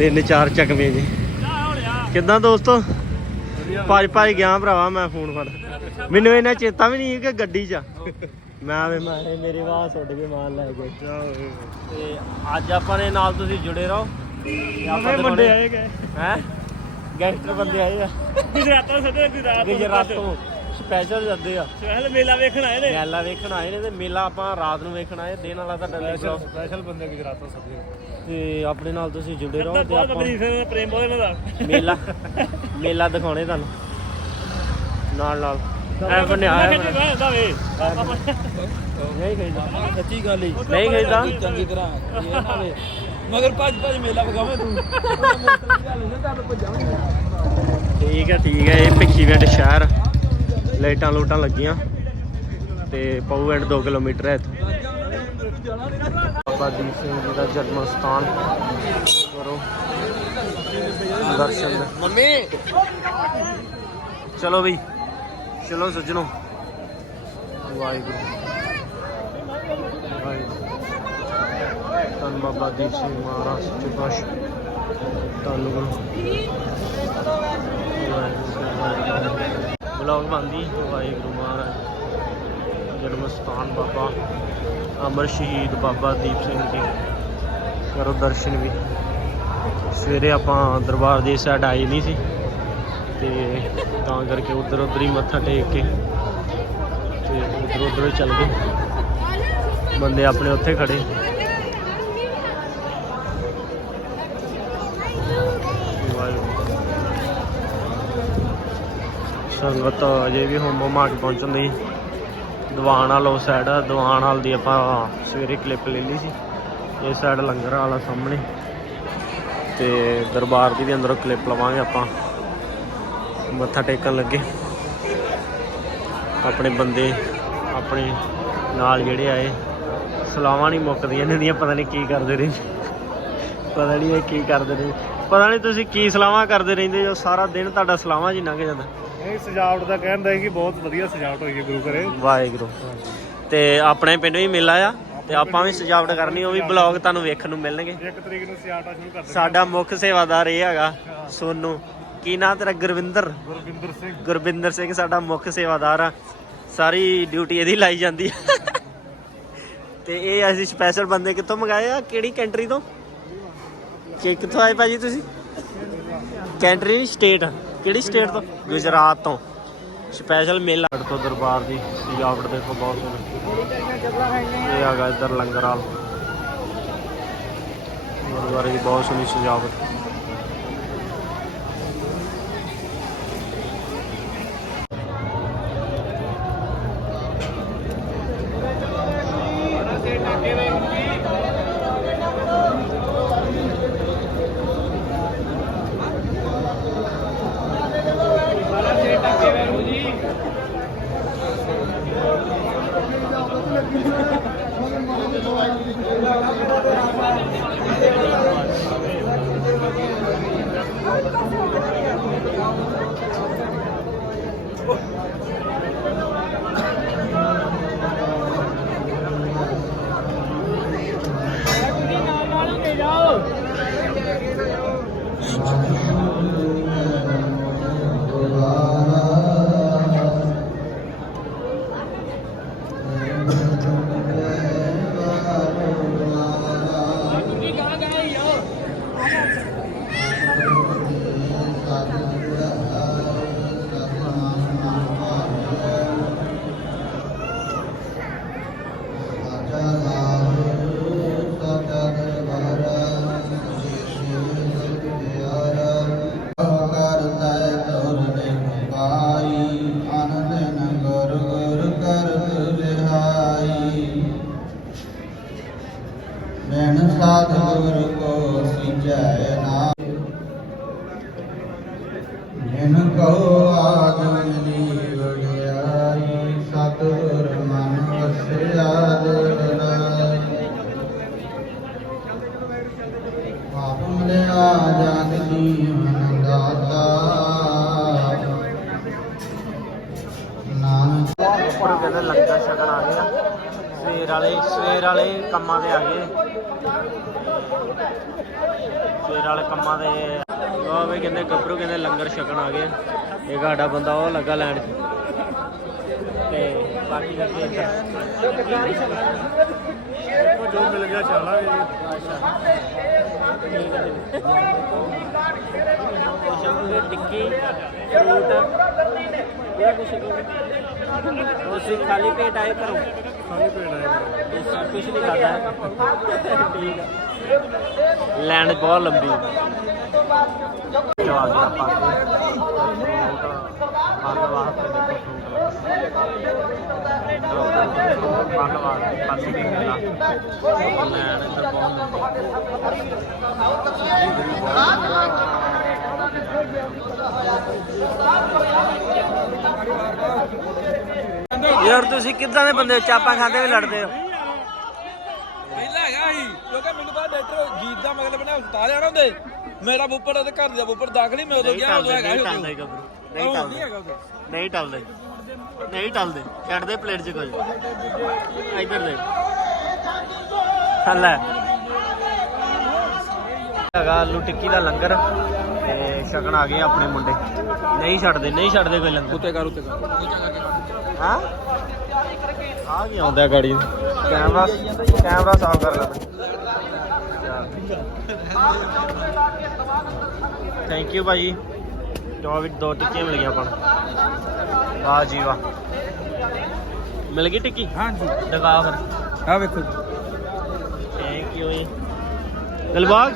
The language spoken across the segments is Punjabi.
ਤਿੰਨ ਚਾਰ ਚੱਕਵੇਂ ਜੀ। ਕਿੱਦਾਂ ਦੋਸਤੋ? ਭੱਜ ਭੱਜ ਗਿਆ ਭਰਾਵਾ ਮੈਂ ਫੋਨ ਫੜ। ਮੈਨੂੰ ਇਹਨਾਂ ਚੇਤਾ ਵੀ ਨਹੀਂ ਕਿ ਗੱਡੀ 'ਚ। ਮੈਂ ਵੇ ਮਾਰੇ ਮੇਰੇ ਵਾਹ ਸੁੱਟ ਕੇ ਮਾਲ ਲੈ ਗਏ ਤੇ ਅੱਜ ਆਪਾਂ ਨੇ ਨਾਲ ਤੁਸੀਂ ਜੁੜੇ ਰਹੋ। ਨਵੇਂ ਬੰਦੇ ਆਏ ਗਏ। ਹੈ? ਗੈਂਗਸਟਰ ਬੰਦੇ ਆਏ ਆ। ਗੁਜਰਾਤੋਂ ਸਦੇ ਗੁਜਰਾਤ ਗੁਜਰਾਤ ਸਪੈਸ਼ਲ ਜਾਂਦੇ ਆ। ਸਪੈਸ਼ਲ ਮੇਲਾ ਵੇਖਣ ਆਏ ਨੇ? ਮੇਲਾ ਵੇਖਣ ਆਏ ਨੇ ਤੇ ਮੇਲਾ ਆਪਾਂ ਰਾਤ ਨੂੰ ਵੇਖਣ ਆਏ ਦਿਨ ਵਾਲਾ ਤੁਹਾਡਾ ਲੱਗਦਾ ਸਪੈਸ਼ਲ ਬੰਦੇ ਗੁਜਰਾਤੋਂ ਸਦੇ ਤੇ ਆਪਣੇ ਨਾਲ ਤੁਸੀਂ ਜੁੜੇ ਰਹੋ ਤੇ ਆਪਾਂ ਪ੍ਰੇਮ ਬਹੁਤ ਇਹਨਾਂ ਦਾ। ਮੇਲਾ ਮੇਲਾ ਦਿਖਾਉਣੇ ਤੁਹਾਨੂੰ। ਨਾਲ ਨਾਲ। ਐ ਬਣਿਆ ਐ ਨਹੀਂ ਖਰੀਦਾ ਸੱਚੀ ਗੱਲ ਹੀ। ਨਹੀਂ ਖਰੀਦਾ ਚੰਗੀ ਤਰ੍ਹਾਂ। ਇਹ ਨਾ ਵੇ ਮਗਰ ਭੱਜ ਭੱਜ ਮੇਲਾ ਵਗਾਵੇਂ ਤੂੰ। ਗੱਲ ਨਾ ਤਾਂ ਭੱਜਾਂਗੇ। ਠੀਕ ਹੈ ਠੀਕ ਹੈ ਇਹ ਭਿੱਖੀਵਿੰਡ ਸ਼ਹਿਰ। ਲਾਈਟਾਂ ਲੂਟਾਂ ਲੱਗੀਆਂ ਤੇ ਪਊਵਿੰਡ 2 ਕਿਲੋਮੀਟਰ ਹੈ ਇੱਥੋਂ। ਬਾਬਾ ਦੀਪ ਸਿੰਘ ਜੀ ਦਾ ਜਨਮ ਸਥਾਨ। ਕਰੋ। ਦਰਸ਼ਨ। ਮੰਮੀ! ਚਲੋ ਵੀ ਚਲੋ ਸੱਜਣੋ। ਵਾਹਿਗੁਰੂ। ਵਾਹਿਗੁਰੂ ਧੰਨ ਬਾਬਾ ਦੀਪ ਸਿੰਘ ਮਹਾਰਾਜ ਸੱਚੇ ਪਾਤਸ਼ਾਹ। ਧੰਨ ਗੁਰੂ। ਬਲੌਗ ਬੰਦੀ ਵਾਹਿਗੁਰੂ ਮਹਾਰਾਜ। ਜਨਮ ਸਥਾਨ ਬਾਬਾ ਅਮਰ ਸ਼ਹੀਦ ਬਾਬਾ ਦੀਪ ਸਿੰਘ ਜੀ। ਕਰੋ ਦਰਸ਼ਨ ਵੀ। ਸਵੇਰੇ ਆਪਾਂ ਦਰਬਾਰ ਦੀ ਸਾਈਡ ਆਏ ਨਹੀਂ ਸੀ। ਤੇ ਤਾਂ ਕਰਕੇ ਉਧਰ ਉਧਰ ਹੀ ਮੱਥਾ ਟੇਕ ਕੇ ਤੇ ਉਧਰ ਉਧਰ ਚੱਲ ਗਏ। ਬੰਦੇ ਆਪਣੇ ਉੱਥੇ ਖੜੇ ਵਾਹਿਗੁਰੂ ਸੰਗਤ ਅਜੇ ਵੀ ਹੋਮ ਹੋਮ ਪਹੁੰਚਣ ਦੀ ਦੀਵਾਨ ਵਾਲੋ ਸਾਈਡ ਦੀਵਾਨ ਵਾਲ ਦੀ ਆਪਾਂ ਸਵੇਰੇ ਕਲਿੱਪ ਲੈ ਲਈ ਸੀ। ਇਹ ਸਾਈਡ ਲੰਗਰ ਵਾਲਾ ਸਾਹਮਣੇ। ਤੇ ਦਰਬਾਰ ਦੀ ਵੀ ਅੰਦਰੋਂ ਕਲਿੱਪ ਲਵਾਂਗੇ ਆਪਾਂ। ਮੱਥਾ ਟੇਕਣ ਲੱਗੇ। ਆਪਣੇ ਬੰਦੇ, ਆਪਣੇ ਨਾਲ ਜਿਹੜੇ ਆਏ। ਸਲਾਵਾਂ ਨਹੀਂ ਮੁੱਕਦੀਆਂ ਇਹਨਾਂ ਦੀਆਂ, ਪਤਾ ਨਹੀਂ ਕੀ ਕਰਦੇ ਰਹੇ। ਪਤਾ ਨਹੀਂ ਇਹ ਕੀ ਕਰਦੇ ਰਹੇ। ਪਤਾ ਨਹੀਂ ਤੁਸੀਂ ਕੀ ਸਲਾਵਾਂ ਕਰਦੇ ਰਹਿੰਦੇ ਜੋ ਸਾਰਾ ਦਿਨ ਤੁਹਾਡਾ ਸਲਾਵਾਂ 'ਚ ਹੀ ਲੰਘ ਜਾਂਦਾ। ਇਹ ਸਜਾਵਟ ਦਾ ਕਹਿੰਦਾ ਹੈ ਕਿ ਬਹੁਤ ਵਧੀਆ ਸਜਾਵਟ ਹੋਈ ਹੈ ਗੁਰੂ ਘਰੇ। ਵਾਹਿਗੁਰੂ। ਤੇ ਆਪਣੇ ਪਿੰਡ ਵੀ ਮੇਲਾ ਆ ਤੇ ਆਪਾਂ ਵੀ ਸਜਾਵਟ ਕਰਨੀ ਉਹ ਵੀ ਬਲੌਗ ਤੁਹਾਨੂੰ ਵੇਖਣ ਨੂੰ ਮਿਲਣਗੇ। ਇੱਕ ਤਰੀਕ ਨੂੰ ਸਜਾਵਟਾ ਸ਼ੁਰੂ ਕਰ ਸਾਡਾ ਮੁੱਖ ਸੇਵਾਦਾਰ ਇਹ ਹੈਗਾ ਸੋਨੂ। ਕੀ ਨਾਂ ਤੇਰਾ? ਗੁਰਵਿੰਦਰ। ਗੁਰਵਿੰਦਰ ਸਿੰਘ। ਗੁਰਵਿੰਦਰ ਸਿੰਘ ਸਾਡਾ ਮੁੱਖ ਸੇਵਾਦਾਰ ਆ। ਸਾਰੀ ਡਿਊਟੀ ਇਹਦੀ ਲਾਈ ਜਾਂਦੀ ਆ। ਤੇ ਇਹ ਅਸੀਂ ਸਪੈਸ਼ਲ ਬੰਦੇ ਕਿੱਥੋਂ ਮੰਗਾਏ ਆ? ਕਿਹੜੀ ਕੰਟਰੀ ਤੋਂ? ਕਿ ਕਿੱਥੋਂ ਆਏ ਭਾਜੀ ਤੁਸੀਂ? ਕੰਟਰੀ ਨਹੀਂ ਸਟੇਟ ਕਿਹੜੀ ਸਟੇਟ ਤੋਂ? ਗੁਜਰਾਤ ਤੋਂ। ਸਪੈਸ਼ਲ ਮੇਲਾ ਤੋਂ ਦਰਬਾਰ ਦੀ ਸਜਾਵਟ ਦੇਖੋ ਬਹੁਤ ਸੋਹਣੀ। ਇਹ ਹੈਗਾ ਇੱਧਰ ਲੰਗਰ ਹਾਲ ਗੁਰਦੁਆਰੇ ਦੀ ਬਹੁਤ ਸੋਹਣੀ ਸਜਾਵਟ। ਮੈਨ ਜਿਨ ਕਹੋ ਆਗਮ ਦੀ ਵਡਿਆਈ ਸਤਿਗੁਰ ਮਨ ਵਸਿਆ ਦਿਲਾਈ ਪਾਪ ਮਲਿਆ ਜਗ ਜੀਵਨ ਦਾਤਾ। ਨਾਨਕ ਉੱਪਰ ਕਹਿੰਦੇ ਲੰਗਰ ਛਕਣ ਆ ਗਏ ਆ। ਸਵੇਰ ਵਾਲੇ ਸਵੇਰ ਵਾਲੇ ਕੰਮਾਂ ਤੇ ਆ ਗਏ ਸਵੇਰ ਵਾਲੇ ਕੰਮਾਂ ਦੇ ਉਹ ਵੀ ਕਹਿੰਦੇ ਗੱਭਰੂ ਕਹਿੰਦੇ ਲੰਗਰ ਛਕਣ ਆ ਗਏ। ਇਹ ਸਾਡਾ ਬੰਦਾ ਉਹ ਲੱਗਾ ਲੈਣ ਤੇ ਬਾਕੀ ਕਰਕੇ ਇੱਧਰ ਜੋ ਮਿਲ ਗਿਆ ਚਾਲਾ ਸ਼ਕਲ ਟਿੱਕੀ ਫਰੂਟ ਇਹ ਕੁਛ ਤੁਸੀਂ ਖਾਲੀ ਪੇਟ ਆਏ ਕਰੋ ਖਾਲੀ ਪੇੜ ਆਏ ਕੁਝ ਨਹੀਂ ਖਾਦਾ ਠੀਕ ਹੈ ਲੈਣ ਬਹੁਤ ਲੰਬੀ ਜੋ ਆ ਗਿਆ ਯਾਰ ਤੁਸੀਂ ਕਿੱਦਾਂ ਦੇ ਬੰਦੇ ਹੋ? ਚਾਪਾਂ ਖਾਂਦੇ ਵੀ ਲੜਦੇ ਹੋ? ਕਿਉਂਕਿ ਮੈਨੂੰ ਬਾਅਦ ਡਾਕਟਰ ਜੀਤ ਦਾ ਮਤਲਬ ਨਾ ਹਸਪਤਾਲ ਆਣਾ ਹੁੰਦੇ ਮੇਰਾ ਬੁੱਪੜ ਉਹਦੇ ਘਰ ਦਾ ਬੁੱਪੜ ਦਾਖਲ ਹੀ ਮੈਂ ਉਦੋਂ ਗਿਆ ਉਦੋਂ ਹੈਗਾ ਨਹੀਂ ਟਲਦੇ। ਗੱਭਰੂ ਨਹੀਂ ਹੈਗਾ ਟਲਦੇ। ਉਦੋਂ। ਨਹੀਂ ਟਲਦੇ। ਨਹੀਂ ਟਲਦੇ। ਛੱਡਦੇ ਪਲੇਟ 'ਚ ਕੁਝ। ਇੱਧਰ ਦੇ ਹੱਲਾ ਹੈਗਾ ਆਲੂ ਟਿੱਕੀ ਦਾ ਲੰਗਰ ਤੇ ਛਕਣ ਆ ਗਏ ਆਪਣੇ ਮੁੰਡੇ। ਨਹੀਂ ਛੱਡਦੇ ਨਹੀਂ ਛੱਡਦੇ ਕੋਈ ਲੰਗਰ। ਉੱਤੇ ਕਰ ਉੱਤੇ ਕਰ। ਹਾਂ? ਆ ਕੀ ਆਉਂਦਾ ਗਾੜੀ? ਕੈਮਰਾ ਕੈਮਰਾ ਸਾਫ਼ ਕਰ ਲੈ ਥੈਂਕ ਯੂ ਭਾਜੀ। ਵੀ ਦੋ ਟਿੱਕੀਆਂ ਮਿਲ ਗਈਆਂ ਆਪਾਂ ਨੂੰ। ਵਾਹ ਜੀ ਵਾਹ। ਮਿਲ ਗਈ ਟਿੱਕੀ? ਹਾਂਜੀ। ਦਿਖਾ ਫਿਰ। ਆ ਵੇਖੋ ਥੈਂਕ ਯੂ ਜੀ। ਦਿਲਬਾਗ?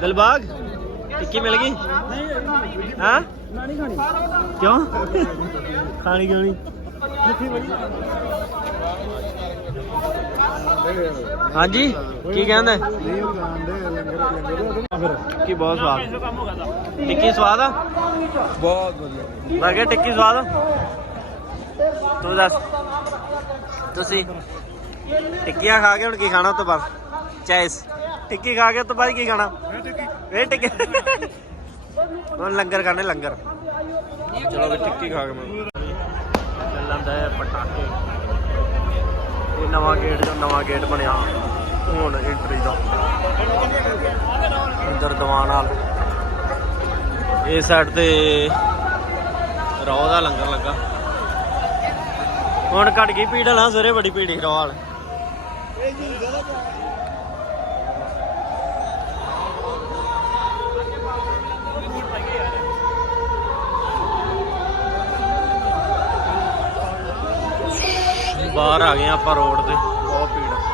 ਦਿਲਬਾਗ? ਟਿੱਕੀ ਮਿਲ ਗਈ? ਹਾਂ? ਕਿਉਂ? ਖਾਣੀ ਕਿਉਂ ਨਹੀਂ? ਹਾਂਜੀ ਕੀ ਕਹਿੰਦੇ? ਟਿੱਕੀ ਬਹੁਤ ਸਵਾਦ। ਟਿੱਕੀ ਸਵਾਦ ਆ? ਬਹੁਤ ਵਧੀਆ। ਲੱਗੇ ਟਿੱਕੀ ਸਵਾਦ? ਤੂੰ ਦੱਸ। ਤੁਸੀਂ ਟਿੱਕੀਆਂ ਖਾ ਕੇ ਹੁਣ ਕੀ ਖਾਣਾ ਉਸ ਤੋਂ ਬਾਅਦ? ਚਾਇਸ ਟਿੱਕੀ ਖਾ ਕੇ ਉਸ ਤੋਂ ਬਾਅਦ ਕੀ ਖਾਣਾ? ਇਹ ਟਿੱਕੀ। ਹੁਣ ਲੰਗਰ ਖਾਣੇ ਲੰਗਰ। ਚਲੋ ਵੀ ਟਿੱਕੀ ਖਾ ਕੇ ਮੈਂ। ਚੱਲਣ ਹੈ ਪਟਾਕੇ। ਇਹ ਨਵਾਂ ਗੇਟ ਜੋ ਨਵਾਂ ਗੇਟ ਬਣਿਆ, ਹੁਣ ਐਂਟਰੀ ਦਾ। ਅੰਦਰ ਦੀਵਾਨ ਹਾਲ। ਇਸ ਸਾਈਡ ਤੇ ਰੌ ਦਾ ਲੰਗਰ ਲੱਗਾ। ਹੁਣ ਘਟ ਗਈ ਭੀੜ ਨਾ ਸਵੇਰੇ ਬੜੀ ਭੀੜ ਸੀ ਰੌ ਹਾਲ ਬਾਹਰ ਆ ਗਏ ਆਪਾਂ ਰੋਡ ਤੇ। ਬਹੁਤ ਭੀੜ